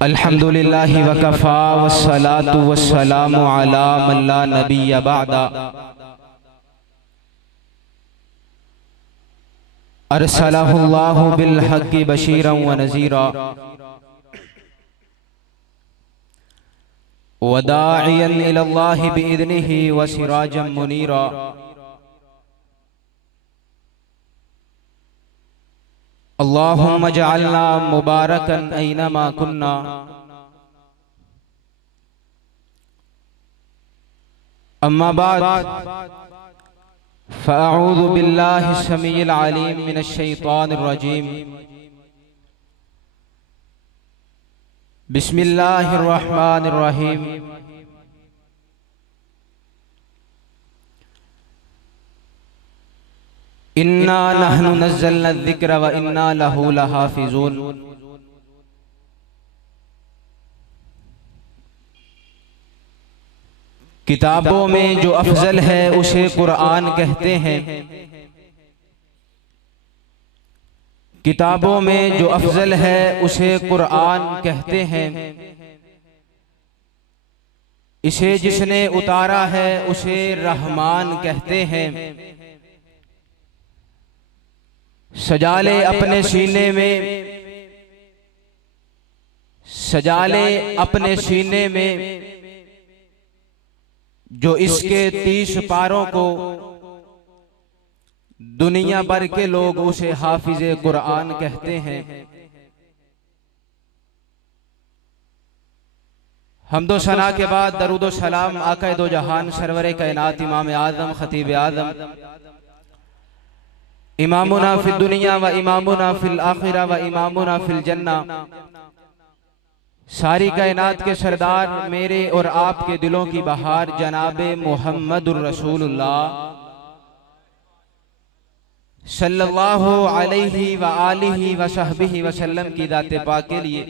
अल्हम्दुलिल्लाहि वकफ़ा वस्सलातु वस्सलामु अला मन ला नबिय्य बअदा। अरसलहुल्लाहु बिल हक़्क़ि बशीरन व नज़ीरा व दाइयन इलल्लाहि बिइज़्निहि व सिराजम मुनीरा। अल्लाहुम्मा जअलना मुबारकन ऐनमा कुन्ना अम्मा बाद फ़अऊज़ु बिल्लाहि समीइल अलीम मिनश शैतानिर रजीम। बिस्मिल्लाहिर रहमानिर रहीम। इन्ना नहनु नज़्ज़लना ज़िक्र व इन्ना लहू लहाफ़िज़ून। किताबों में जो अफजल है उसे कुरान कहते हैं। किताबों में जो अफजल है उसे कुरान कहते हैं। इसे जिसने उतारा है उसे रहमान कहते हैं। सजा ले अपने सीने में, सजा ले अपने सीने में जो इसके 30 पारों को दुनिया भर के लोग उसे हाफिज़े कुरान कहते हैं। हम्दो सना के बाद दरूदो सलाम आका दो जहान सरवरे कायनात इमाम आज़म खतीब आज़म इमामुना फिल दुनिया व इमामुना फिल आखिरा व इमामुना फिल जन्ना, सारी कायनात के सरदार मेरे और आपके दिलों की बहार जनाबे मुहम्मदुर रसूलुल्लाह सल्लल्लाहु अलैहि व आलिहि व सहबिहि वसल्लम की दाते पाक के लिए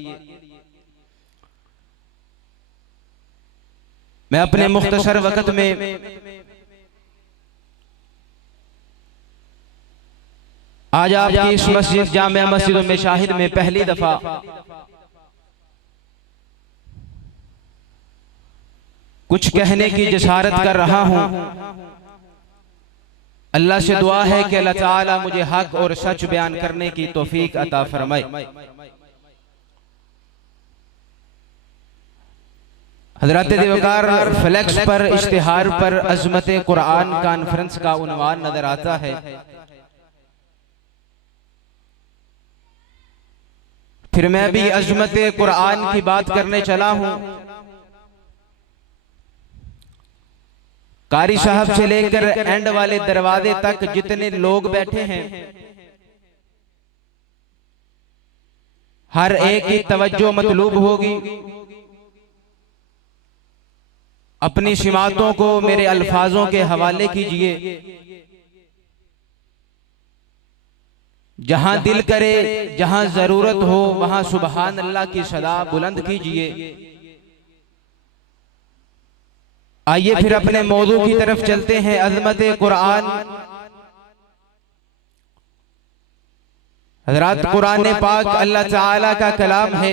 मैं अपने मुख्तसर वक्त में आज आपकी इस मस्जिद जामिया मस्जिद में शाहिद में पहली दफा कुछ कहने की जसारत कर रहा हूं। अल्लाह से दुआ है कि अल्लाह ताला मुझे हक और सच बयान करने की तौफीक अता फरमाए। हज़रात देवकार फ्लेक्स पर इश्तिहार पर अज़मत कुरान कॉन्फ्रेंस का उन्वान नजर आता है। फिर मैं भी अज़मत कुरान की बात करने चला हूं। कारी साहब से लेकर एंड वाले दरवाजे तक जितने लोग बैठे हैं, हर एक की तवज्जो मतलूब होगी। अपनी सिमातों को मेरे अल्फाजों के हवाले कीजिए। जहां दिल करे, जहां जरूरत हो वहां सुबहान अल्लाह की सदा बुलंद कीजिए। आइए फिर अपने मौजू की तरफ चलते हैं। अज़मत कुरान। हज़रात कुरान पाक अल्लाह ताला का कलाम है।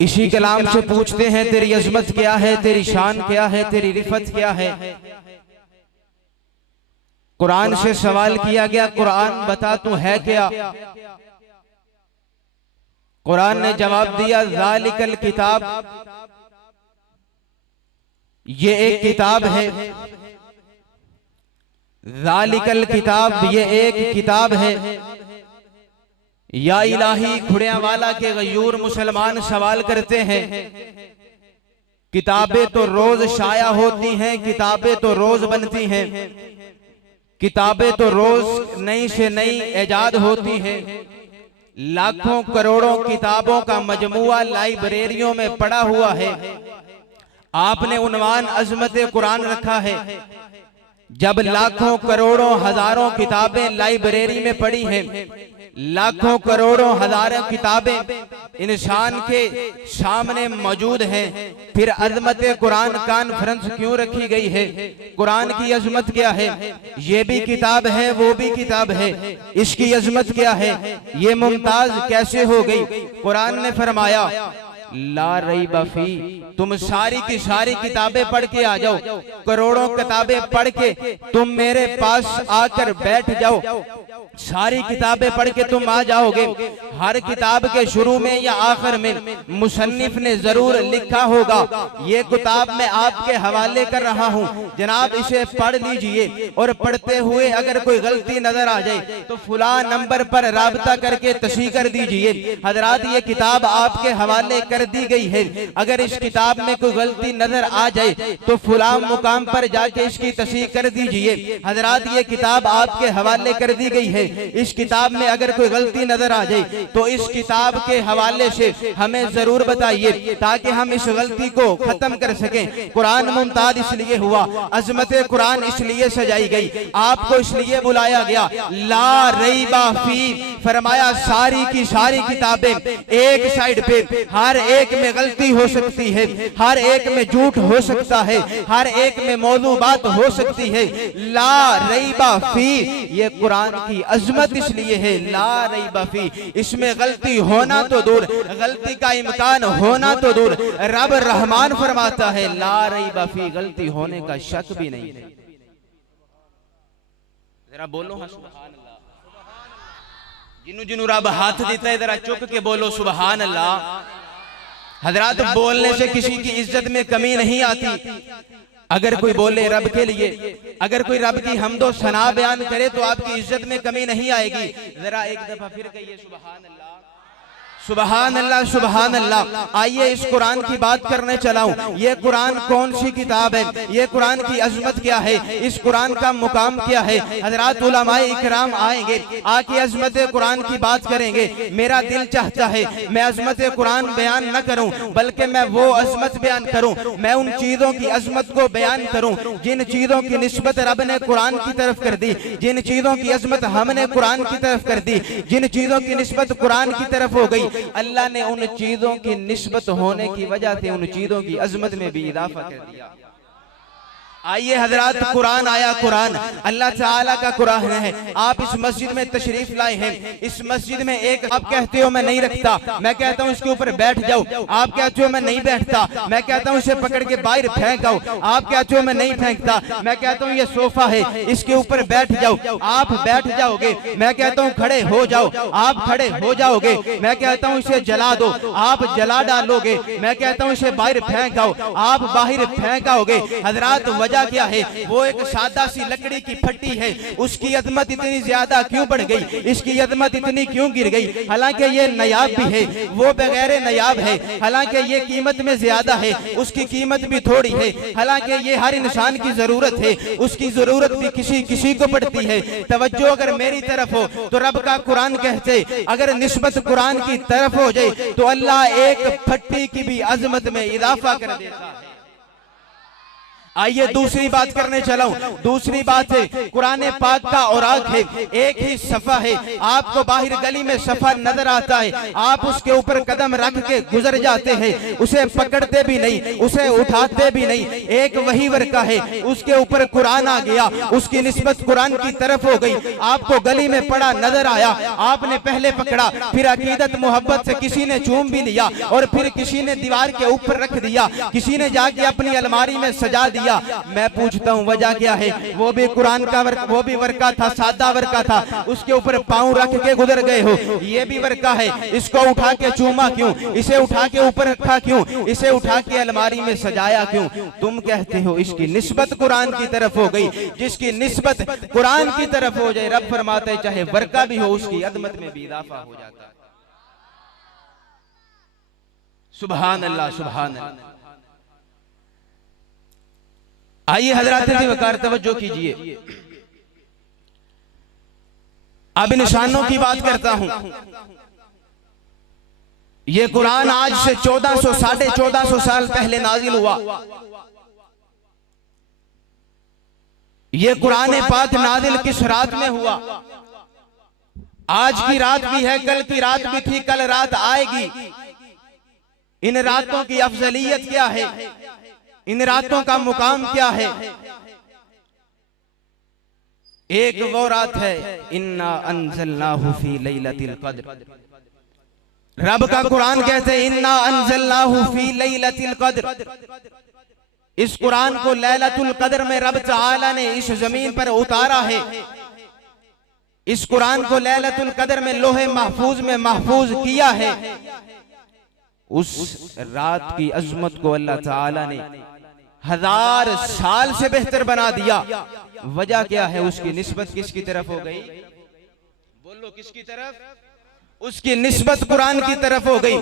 इसी कलाम से पूछते हैं तेरी अज़मत क्या है, तेरी शान क्या है, तेरी रिफत क्या है। कुरान से सवाल किया गया, कुरान बता तू है क्या। कुरान ने जवाब दिया, ज़ालिकल किताब, ये एक किताब है। ज़ालिकल किताब, ये एक किताब है। या इलाही, खुड़िया वाला के गयूर मुसलमान सवाल करते हैं, किताबें तो रोज शाया होती हैं, किताबें तो रोज बनती हैं, किताबें तो रोज नई से नई ऐजाद होती हैं। लाखों करोड़ों किताबों का मजमुआ लाइब्रेरियों में पड़ा हुआ है। आपने उन्वान अज़मत कुरान रखा है। जब लाखों करोड़ों हजारों किताबें लाइब्रेरी में पड़ी हैं, लाखों करोड़ों हजारों किताबें इंसान के सामने मौजूद हैं, फिर अजमत कुरान कॉन्फ्रेंस क्यों रखी गई है? कुरान की अजमत क्या है? ये भी किताब है, वो भी किताब है, इसकी अजमत क्या है? ये मुमताज कैसे हो गई? कुरान ने फरमाया ला रईब फी, तुम सारी की सारी किताबें पढ़ के आ जाओ, करोड़ों किताबें पढ़ के तुम मेरे पास आकर बैठ जाओ, सारी किताबें पढ़ के तुम आ जाओगे। हर किताब के शुरू में या आखिर में मुसन्निफ ने जरूर लिखा होगा, ये किताब मैं आपके हवाले कर रहा हूँ, जनाब इसे पढ़ लीजिए, और पढ़ते हुए अगर कोई गलती नजर आ जाए तो फुला नंबर पर राबता करके तस्हीह कर दीजिए। हजरात ये किताब आपके हवाले कर दी गई है, अगर इस किताब में कोई गलती नजर आ जाए तो फुला मुकाम पर जाके इसकी तस्हीह कर दीजिए। हजरात ये किताब आपके हवाले कर दी गई है, इस किताब में अगर कोई गलती नजर आ जाए तो इस किताब के हवाले से हमें जरूर बताइए ताकि हम इस गलती को खत्म कर सकें। कुरान मुमताज इसलिए हुआ, अजमत कुरान इसलिए सजाई गई, आपको इसलिए बुलाया गया। ला रईबा फी, फरमाया सारी की सारी किताबें एक साइड पे, हर एक में गलती हो सकती है, हर एक में झूठ हो सकता है, हर एक में मौजू बात हो सकती है। ला रईबा फी, ये कुरान की अजमत इसलिए है, ला रईबा फी, इसमें गलती होना तो दूर, गलती का इम्कान होना तो दूर, रब रहमान फरमाता है ला रईबा फी, गलती होने का शक भी नहीं है। जरा बोलो हाँ सुभान अल्लाह, जिन्हों जिन्हों रब हाथ देता है जरा चुक के बोलो सुभान अल्लाह। हजरात बोलने से किसी की इज्जत में कमी नहीं आती, अगर कोई बोले रब के लिए, अगर कोई रब की हमदो सना बयान करे तो आपकी इज्जत में कमी नहीं आएगी। जरा एक दफा फिर कहिए सुभान अल्लाह, सुभान अल्लाह, सुभान अल्लाह। आइए इस कुरान की बात करने चलाऊं। ये कुरान कौन सी किताब है? ये कुरान की अजमत क्या है? इस कुरान का मुकाम क्या है? हजरात उलमाए इकराम आएंगे, आके अजमत कुरान की बात करेंगे। मेरा दिल चाहता है मैं अजमत कुरान बयान न करूं, बल्कि मैं वो अजमत बयान करूं, मैं उन चीजों की अजमत को बयान करूं जिन चीजों की निस्बत रब ने कुरान की तरफ कर दी, जिन चीजों की अजमत हमने कुरान की तरफ कर दी, जिन चीजों की निस्बत कुरान की तरफ हो गई, अल्लाह ने उन चीजों की निस्बत होने की वजह से उन चीजों की अजमत में भी इजाफा कर दिया। आइए हजरात, कुरान आया, कुरान अल्लाह ताला का कुरान है। आप इस मस्जिद में तशरीफ लाए हैं, इस मस्जिद में एक आप कहते हो मैं नहीं रखता, मैं कहता हूँ इसके ऊपर बैठ जाओ, आप कहते हो मैं नहीं बैठता, मैं कहता हूँ इसे पकड़ के बाहर फेंक आओ, आप कहते हो मैं नहीं फेंकता, मैं कहता हूँ ये सोफा है इसके ऊपर बैठ जाओ, आप बैठ जाओगे, मैं कहता हूँ खड़े हो जाओ, आप खड़े हो जाओगे, मैं कहता हूँ इसे जला दो, आप जला डालोगे, मैं कहता हूँ इसे बाहर फेंक आओ, आप बाहर फेंक आओगे। हजरात वजह क्या है? वो एक सादा सी लकड़ी की फट्टी है, उसकी अजमत इतनी ज्यादा क्यों बढ़ गई, इसकी अजमत इतनी क्यों गिर गई? हालांकि ये नायाब भी है, वो बगैर नायाब है, हालांकि ये कीमत में ज्यादा है, उसकी कीमत भी थोड़ी है, हालांकि ये हर इंसान की जरूरत है, उसकी जरूरत भी किसी किसी को पड़ती है। तवज्जो अगर मेरी तरफ हो तो रब का कुरान कहते, अगर निस्बत कुरान की तरफ हो जाए तो अल्लाह एक फट्टी की भी अजमत में इजाफा कर देता है। आइए दूसरी बात करने चलाऊं। दूसरी बात है कुरान पाक का औराक है, एक ही सफा है, आपको बाहर गली में सफा नजर आता है, आप उसके ऊपर कदम रख के गुजर जाते हैं, उसे पकड़ते भी नहीं, उसे उठाते भी नहीं, एक वही वर्का है, उसके ऊपर कुरान आ गया, उसकी निस्बत कुरान की तरफ हो गई, आपको गली में पड़ा नजर आया, आपने पहले पकड़ा, फिर अकीदत मोहब्बत से किसी ने चूम भी लिया, और फिर किसी ने दीवार के ऊपर रख दिया, किसी ने जाके अपनी अलमारी में सजा दिया। मैं पूछता हूँ वजह क्या है? वो भी कुरान का वो भी वर्का था, सादा वर्का था, उसके ऊपर पांव रख के गुजर गए हो, ये भी वर्का है, इसको उठा के चूमा क्यों, इसे उठा के ऊपर रखा क्यों, इसे उठा के अलमारी में सजाया क्यों? तुम कहते हो इसकी निस्बत कुरान की तरफ हो गई, जिसकी निस्बत कुरान की तरफ हो जाए, रब फरमाते हैं चाहे वर्का भी हो उसकी अदमत में भी इजाफा हो जाता है। सुभान अल्लाह, सुभान अल्लाह। आइए हजरात वकार तवज्जो कीजिए, अब निशानों की बात करता हूं। यह कुरान आज से 1400 साढ़े 1400 साल पहले नाजिल हुआ। यह कुरान पाक नाजिल किस रात में हुआ? आज की रात भी है, कल की रात भी थी, कल रात आएगी। इन रातों की अफजलियत क्या है, इन रातों का मुकाम क्या है? एक वो रात है, इन्ना अंज़लनाहु फी लैलतिल क़द्र। रब का कुरान कहते हैं इन्ना अंज़लनाहु फी लैलतिल क़द्र। इस कुरान को लैलतुल क़द्र में रब तआला ने इस जमीन पर उतारा है। इस कुरान को लैलतुल क़द्र में लोहे महफूज में महफूज किया है। उस रात की अजमत को अल्लाह ताला ने 1000 साल से बेहतर बना दिया। वजह क्या है? उसकी निस्बत किसकी तरफ हो गई? बोलो किसकी तरफ? उसकी निस्बत कुरान की तरफ हो गई।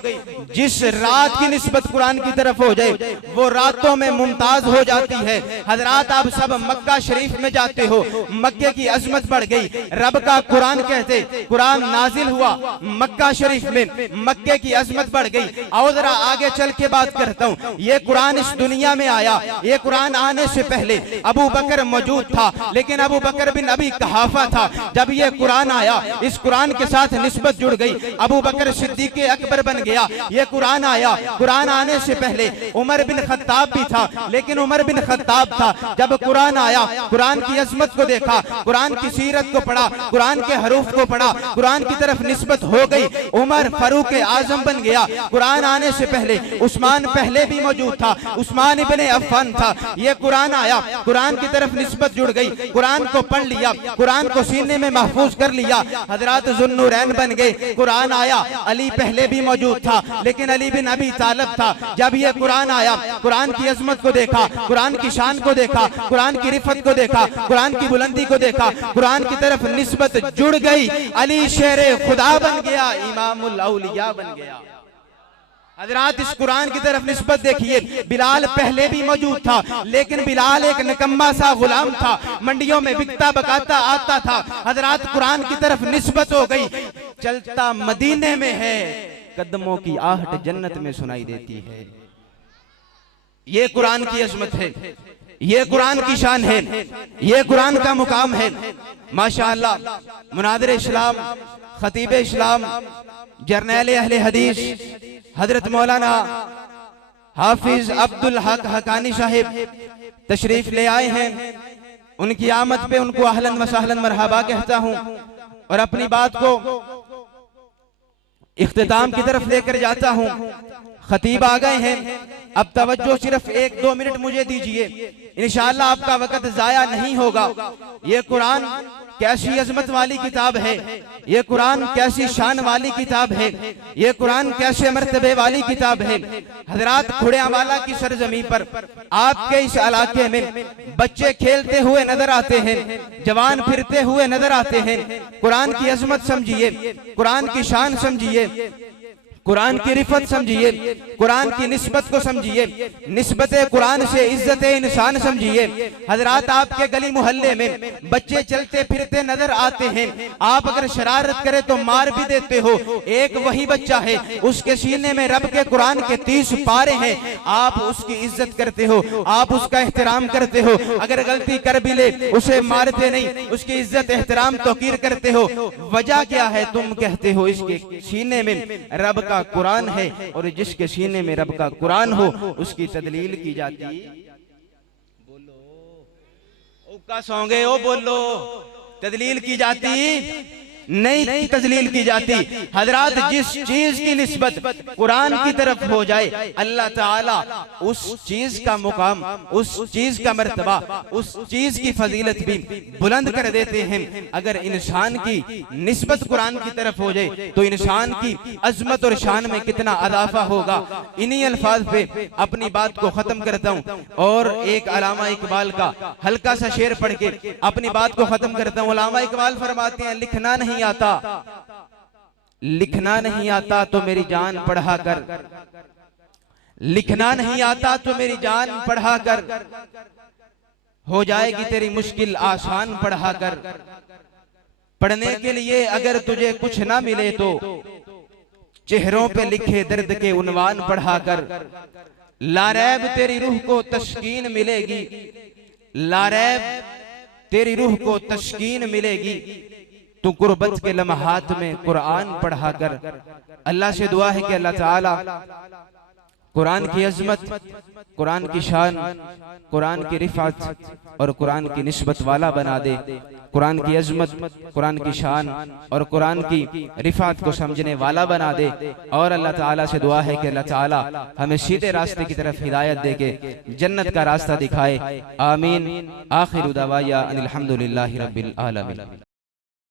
जिस रात की निस्बत कुरान की तरफ हो जाए वो रातों में मुमताज हो जाती है। हजरात आप सब मक्का शरीफ में जाते हो, मक्के की अजमत बढ़ गई। रब का कुरान कहते, कुरान नाजिल हुआ मक्का शरीफ में, मक्के की अजमत बढ़ गई। और जरा आगे चल के बात करता हूँ। ये कुरान इस दुनिया में आया, ये कुरान आने से पहले अबू बकर मौजूद था, लेकिन अबू बकर बिन अबी कहाफा था। जब ये कुरान आया, इस कुरान के साथ निस्बत जुड़ गई, अबू बकर सिद्दीक अकबर बन गया। ये कुरान आया, कुरान आने से पहले उमर बिन खत्ताब भी था, लेकिन उमर बिन खत्ताब था। जब कुरान आया, कुरान की अजमत को देखा, कुरान की सीरत को पढ़ा, कुरान के हरूफ को पढ़ा, कुरान की तरफ निस्बत हो गई। उमर फारूक आजम बन गया। कुरान आने से पहले उस्मान पहले भी मौजूद था, उस्मान इब्ने अफ़्फ़ान था। ये कुरान आया, कुरान की तरफ निस्बत जुड़ गई, कुरान को पढ़ लिया, कुरान को सीने में महफूज कर लिया। हजरत ज़ुन्नुरैन बन गए। कुरान आया, अली पहले भी मौजूद था, लेकिन अली बिन अबी तालिब था। जब ये कुरान आया, कुरान की अजमत को देखा, कुरान की शान को देखा, कुरान की रिफत को देखा, कुरान की बुलंदी को देखा, कुरान की तरफ निस्बत जुड़ गई। अली शेरे खुदा बन गया, इमामुल औलिया बन गया। हजरात इस कुरान की तरफ निस्बत देखिए। बिलाल पहले भी मौजूद था, लेकिन बिलाल एक निकम्मा सा गुलाम था, मंडियों में बिकता बकाता आता था। हजरात कुरान की तरफ निस्बत हो गई। चलता मदीने में है, कदमों की आहट जन्नत में सुनाई देती है। ये कुरान की अजमत है, ये कुरान की शान है, ये कुरान का मुकाम है। माशाअल्लाह मुनादिर इस्लाम, खतीब इस्लाम, जर्नैल अहले हदीस हजरत मौलाना हाफिज अब्दुल हक हकानी साहिब तशरीफ ले आए हैं। उनकी आमद पे उनको अहलन व सहलन मरहबा कहता हूं और अपनी बात को इख्तिताम की तरफ लेकर जाता हूं। खतीब आ गए हैं, अब तवज्जो सिर्फ 1-2 मिनट मुझे दीजिए, इंशाअल्लाह आपका वक्त जाया नहीं होगा। ये कुरान कैसी अजमत वाली किताब है, ये कुरान कैसी शान वाली किताब है, ये कुरान कैसे मर्तबे वाली किताब है। हजरात खुड़ियावाला की सरजमी पर आपके इस इलाके में बच्चे खेलते हुए नजर आते हैं, जवान फिरते हुए नजर आते हैं। कुरान की अजमत समझिए, कुरान की शान समझिए, कुरान की रिफत समझिए, कुरान की निस्बत को समझिए, निस्बत कुरान से इज्जत इंसान समझिए। हजरात आपके गली मोहल्ले में बच्चे चलते फिरते नजर आते हैं, आप अगर शरारत करें तो मार भी देते हो। एक वही बच्चा है, उसके सीने में रब के कुरान के 30 पारे हैं, आप उसकी इज्जत करते हो, आप उसका एहतराम करते हो। अगर गलती कर भी ले उसे मारते नहीं, उसकी इज्जत एहतराम तौकीर करते हो। वजह क्या है? तुम कहते हो इसके सीने में रब का कुरान है, और जिसके सीने में रब का कुरान हो उसकी तदलील की जाती। बोलो का सौंगे ओ, बोलो तदलील की जाती नहीं, तजलील की जाती। हजरात जिस चीज की निस्बत कुरान की तरफ हो जाए, अल्लाह ताला उस चीज का मुकाम, उस चीज का मर्तबा, उस चीज की फजीलत भी बुलंद कर देते हैं। अगर इंसान की निस्बत कुरान की तरफ हो जाए तो इंसान की अजमत और शान में कितना अदाफा होगा। इन्हीं अल्फाज पे अपनी बात को खत्म करता हूँ और एक अल्लामा इकबाल का हल्का सा शेर पढ़ के अपनी बात को खत्म करता हूँ। अल्लामा इकबाल फरमाते हैं, लिखना नहीं आता, लिखना नहीं आता तो मेरी जान पढ़ा कर, लिखना नहीं आता तो मेरी जान पढ़ा कर, हो जाएगी तेरी मुश्किल आसान पढ़ा कर। पढ़ने के लिए अगर तुझे कुछ ना मिले तो चेहरों पे लिखे दर्द के उन्वान पढ़ा कर। लारैब तेरी रूह को तस्कीन मिलेगी, लारैब तेरी रूह को तस्कीन मिलेगी। तू गुर्बत के लम्हात में कुरान पढ़ा कर। अल्लाह से दुआ है कि अल्लाह ताला कुरान की अजमत, कुरान की शान, कुरान की रिफात और कुरान की निस्बत वाला बना दे। कुरान की अजमत, कुरान की शान और कुरान की रिफात को समझने वाला बना दे। और अल्लाह ताला से दुआ है कि अल्लाह ताला हमें सीधे रास्ते की तरफ हिदायत दे के जन्नत का रास्ता दिखाए। आमीन। आखिर दावाया अनिल हम्दुलिल्लाहि रब्बिल आलमीन।